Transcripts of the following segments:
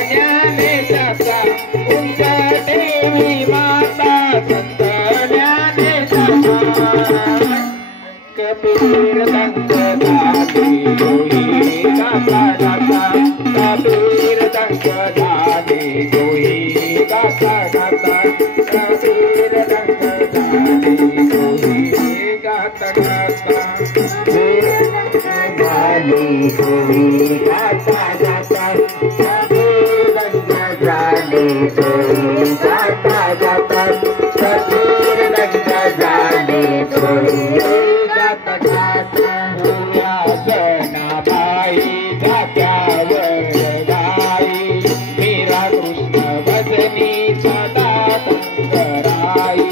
ज्ञानेशाचा उंच देवी माता संत ज्ञानेशाचा कबीर दंग दादी जोई गाता गाता कबीर दंग दादी जोई गाता गाता कबीर दंग दादी जोई गाता गाता दादी जोई गाता गाता गाता गाता कबीर दंग दादी जोई गाता गाता हुआ जनाबाई जात्यावर गाई मीरा कृष्ण भजनी सदा गंगराई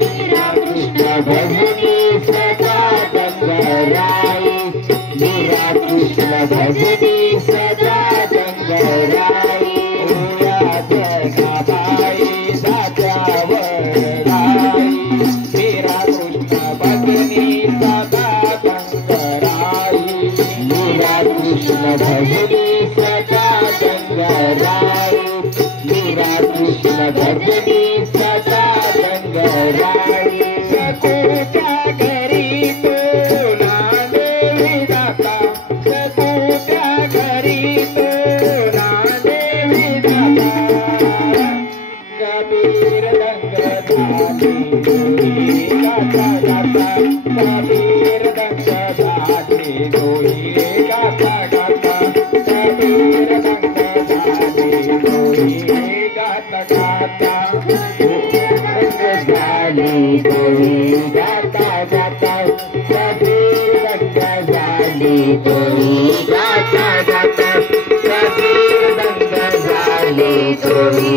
मीरा कृष्ण भजनी सदा गंगराई मीरा कृष्ण भजनी सदा गंगराई हुआ जनाबाई जात्यावर गाई मीरा कृष्ण भजनी सदा गंगराई मीरा कृष्ण भजनी सदा गंगराई मीरा कृष्ण भजनी सदा गंगराई सकुच्या घरी तो नादेवी दाता सकुच्या घरी तो नादेवी दाता कबीर दंग दादी जोई गाता गाता कबीर दंग दादी जोई गाता गाता कबीर दंग दादी जोई गाता गाता दादी जोई गाता गाता कबीर दंग दादी जोई गाता गाता कबीर दंग दादी जोई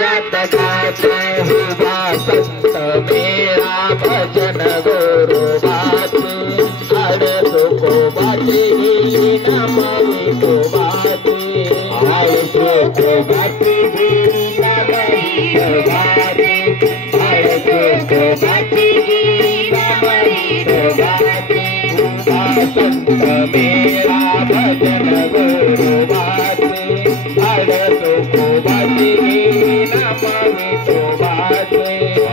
गाता गाता हुआ संत मेरा भजन गुरु बाती अरे को बाती नमरी को बाती आए को बाती नमरी को बाती आए को बाती नमरी को बाती हुआ संत मेरा भजन गुरु बाती अरे को बाती नमरी को बाती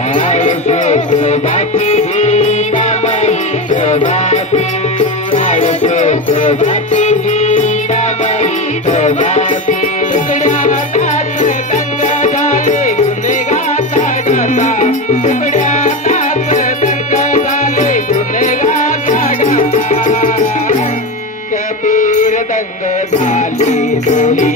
आए को बाती नमरी को बाती आए को बाती नमरी को बाती तुकड्या नाच दंग झाले गुणे गाता गाता तुकड्या नाच दंग झाले गुणे गाता गाता कबीर दंग झाली जोई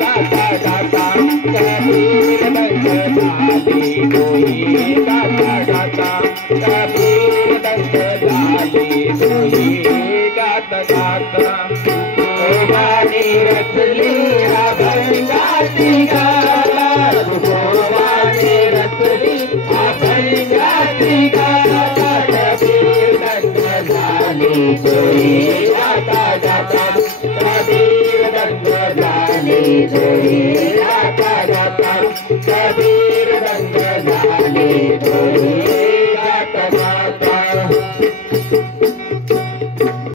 गाता गाता कबीर दंग झाली जोई गाता गाता कबीर दंग झाली जोई गाता गाता गोवानी रचली अभंगाची गाला गोवानी रचली अभंगाची गाला कबीर दंग झाली जोई गाता गाता कबीर दंग झाली जोई गाता गाता कबीर